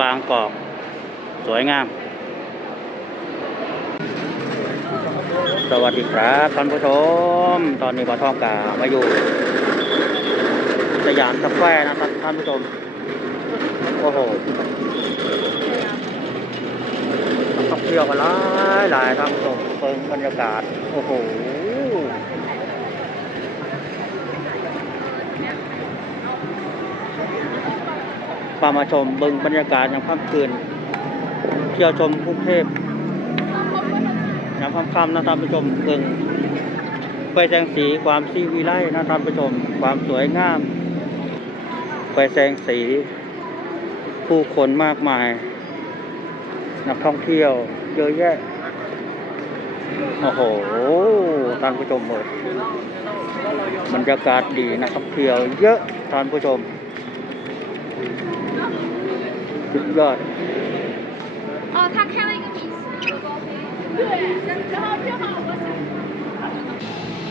บางกอก สวยงาม สวัสดีครับท่านผู้ชม ตอนนี้ปาทองกามาอยู่สยามสแควร์นะครับท่านผู้ชม โอ้โหต้องเที่ยวกันหลายหลายท่านผู้ชมเปิงบรรยากาศ โอ้โห พามาชมเบิงบรรยากาศยามค่ำคืน เที่ยวชมกรุงเทพยามค่ำๆนะท่านผู้ชมบิงไฟแสงสีความสีวิไลนะท่านผู้ชม ความสวยงามไฟแสงสี ผู้คนมากมาย นักท่องเที่ยวเยอะแยะ โอ้โหท่านผู้ชมหมดบรรยากาศดีนักท่องเที่ยวเยอะท่านผู้ชมสุดยอด 哦，他开了一个米奇的高飞，对，然后正好我想。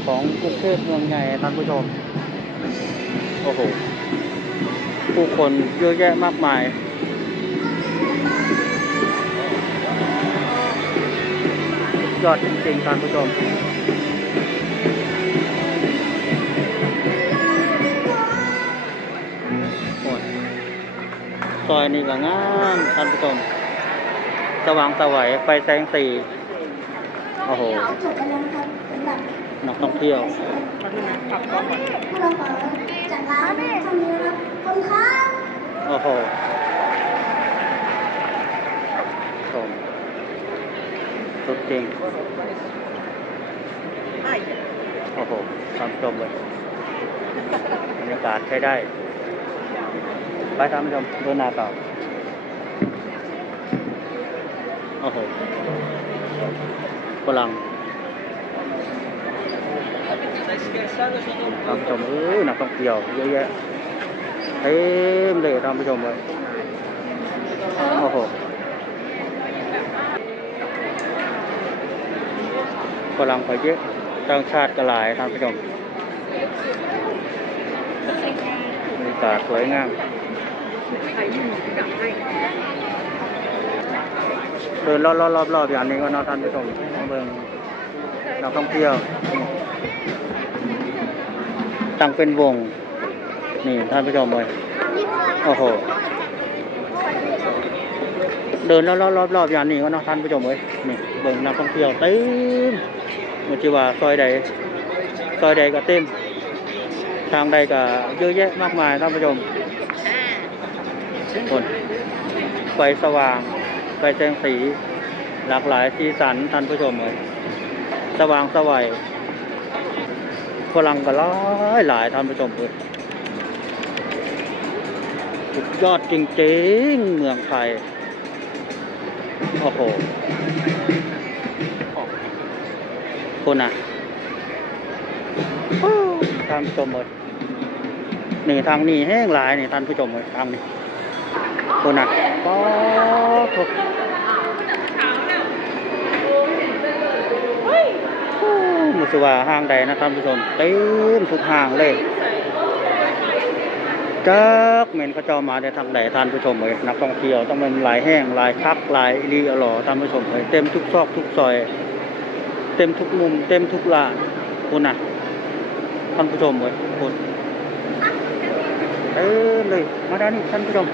ของกรุงเทพเมืองใหญ่ท่านผู้ชม โอ้โห ผู้คนเยอะแยะมากมาย สุดยอดจริงๆท่านผู้ชม ซอยนี้ก็งามท่านผู้ชมสว่างสวัยไฟแสงสีโอ้โหจบไปแล้วนะครับสำหรับนักท่องเที่ยวพวกเราขอจัดร้านเท่านี้นะครับขอบคุณครับโอ้โหชมสุดจริงโอ้โหทำชมเลยบรรยากาศใช้ได้ ไปท่านผู้ชมเดินหน้าต่อโอ้โหฝรั่งท่านผู้ชมเอ้ยนักท่องเที่ยวเยอะแยะเต็มเลยท่านผู้ชมเลยโอ้โหฝรั่งก็เยอะต่างชาติก็หลายท่านผู้ชมบรรยากาศสวยงาม เดินรอบๆรอบๆอย่างนี้ก็นาท่านผู้ชมเบิ่งนักท่องเที่ยว ตั้งเป็นวง นี่ท่านผู้ชมเลยโอ้โหเดินแล้วรอบๆรอบๆอย่างนี้ก็นาท่านผู้ชมเลยนี่เบิ่งนักท่องเที่ยวเต็มเมื่อที่ว่าซอยใดซอยใดก็เต็มทางใดก็เยอะแยะมากมายท่านผู้ชม คน ไฟสว่าง ไฟแสงสี หลากหลายสีสันท่านผู้ชมเลยสว่างสวัยฝรั่งก็หลายหลายท่านผู้ชมเลยสุดยอดจริงๆ เมืองไทย โอ้โหคุณอะท่านผู้ชมเลยนี่ทางนี้แห้งหลายนี่ท่านผู้ชมเลยทางนี้ คุณอะก็ถูกมุสว่าห้างใดนะท่านผู้ชมเต็มทุกห้างเลยจักเหม็นเขาเจ้ามาในทางไหนท่านผู้ชมเลยนักท่องเที่ยวต้องเป็นหลายแห้งหลายคักหลายอีอร่อท่านผู้ชมเลยเต็มทุกซอกทุกซอย เต็มทุกมุม เต็มทุกลานคุณน่ะท่านผู้ชมเลยคุณเต็มเลยมาด้านนี้ท่านผู้ชม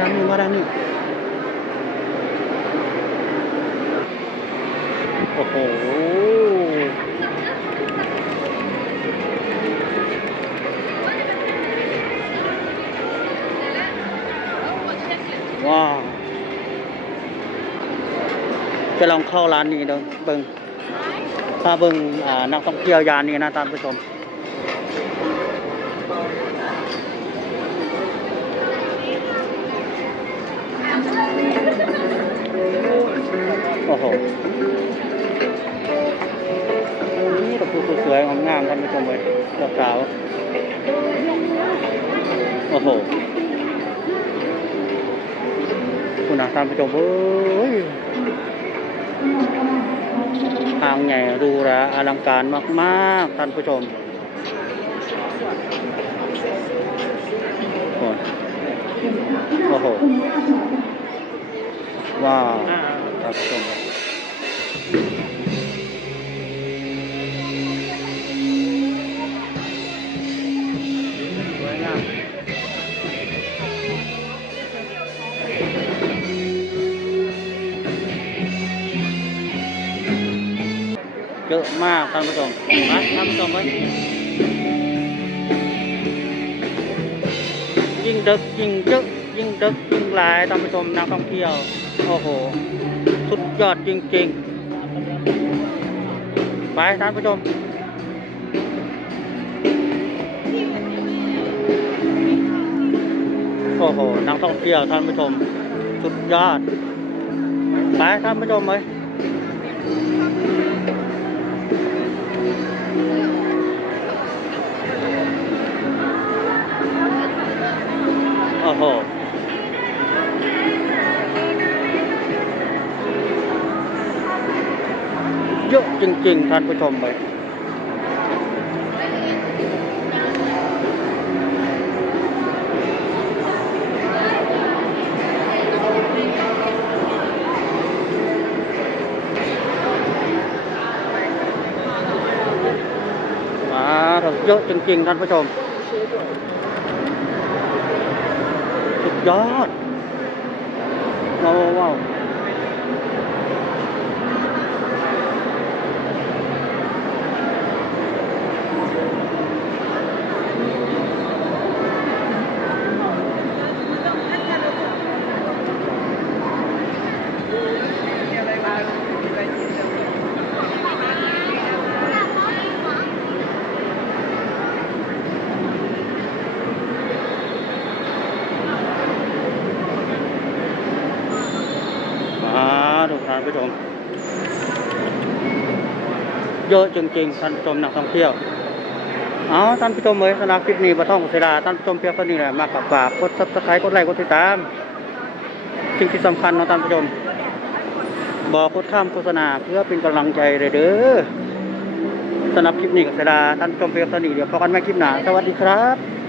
มาด้านนี้มาด้านนี้โอ้โหว้าวจะลองเข้าร้านนี้เดิเบิงถ้าเบิงอ่านักท่องเที่ยวยานนี้นะท่านผู้ชม วยๆงามๆท่านผู้ชมเลยเจ้าสาวโอ้โหคุณอาท่านผู้ชมเอ้ยทางใหญ่หรูหราอลังการมากๆท่านผู้ชมโอ้โหว้าวท่านผู้ชม เยอะมากท่านผู้ชมมาท่านผู้ชมไหมยิ่งดึกยิ่งเยอะยิ่งดึกยิ่งหลายท่านผู้ชมนักท่องเที่ยวโอ้โหสุดยอดจริงๆ ไปท่านผู้ชมโอ้โหนักท่องเที่ยวท่านผู้ชม สุดยอด ไปท่านผู้ชมเลย อ้โหเยอะจริงๆ ท่านผู้ชมเลยมาเยอะจริงๆ ท่านผู้ชม ยอดว้าวว้าว มาดูท่านผู้ชม เยอะจริงๆท่านผู้ชมนักท่องเที่ยว เอาท่านผู้ชมเอ้ยสำหรับคลิปนี้มาท่องเสดาท่านผู้ชมเพียงเท่านี้แหละมากกับฝากกดซับสไครต์กดไลค์กดติดตามสิ่งที่สำคัญนะท่านผู้ชม บอกกดข้ามโฆษณาเพื่อเป็นกำลังใจเลยเด้อสำหรับคลิปนี้กับเสดาท่านผู้ชมเพียงเท่านี้เดี๋ยวพบกันใหม่คลิปหน้าสวัสดีครับ